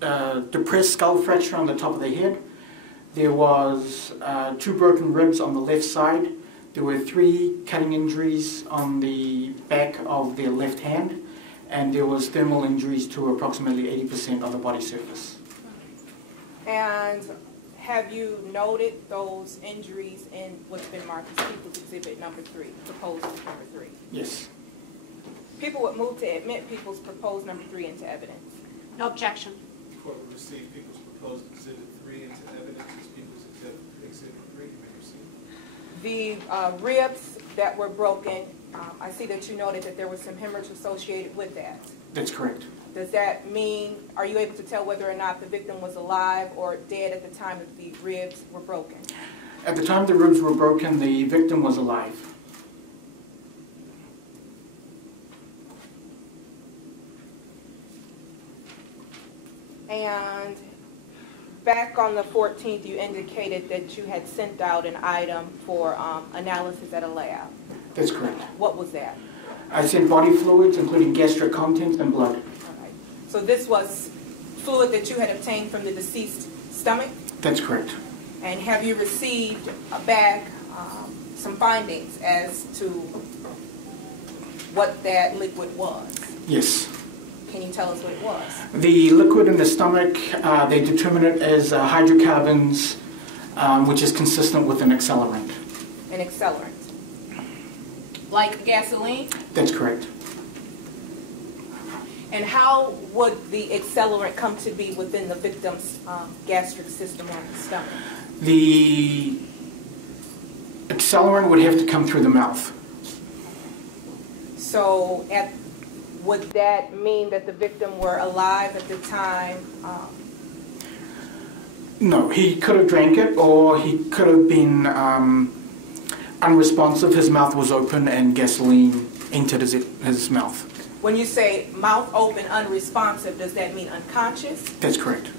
depressed skull fracture on the top of the head. There was 2 broken ribs on the left side. There were 3 cutting injuries on the back of their left hand, and there was thermal injuries to approximately 80% of the body surface. And have you noted those injuries in what's been marked as People's Exhibit number 3, proposed number 3? Yes. People would move to admit People's proposed number 3 into evidence. No objection. Court will receive People's proposed Exhibit 3 into evidence as People's Exhibit 3. You may proceed. The ribs that were broken, I see that you noted that there was some hemorrhage associated with that. That's correct. Does that mean, are you able to tell whether or not the victim was alive or dead at the time that the ribs were broken? At the time the ribs were broken, the victim was alive. And back on the 14th, you indicated that you had sent out an item for analysis at a lab. That's correct. What was that? I sent body fluids, including gastric contents and blood. All right. So this was fluid that you had obtained from the deceased stomach? That's correct. And have you received back some findings as to what that liquid was? Yes. Can you tell us what it was? The liquid in the stomach, they determine it as hydrocarbons, which is consistent with an accelerant. An accelerant. Like gasoline? That's correct. And how would the accelerant come to be within the victim's gastric system or the stomach? The accelerant would have to come through the mouth. So would that mean that the victim were alive at the time? No, he could have drank it, or he could have been unresponsive. His mouth was open and gasoline entered his mouth. When you say mouth open, unresponsive, does that mean unconscious? That's correct.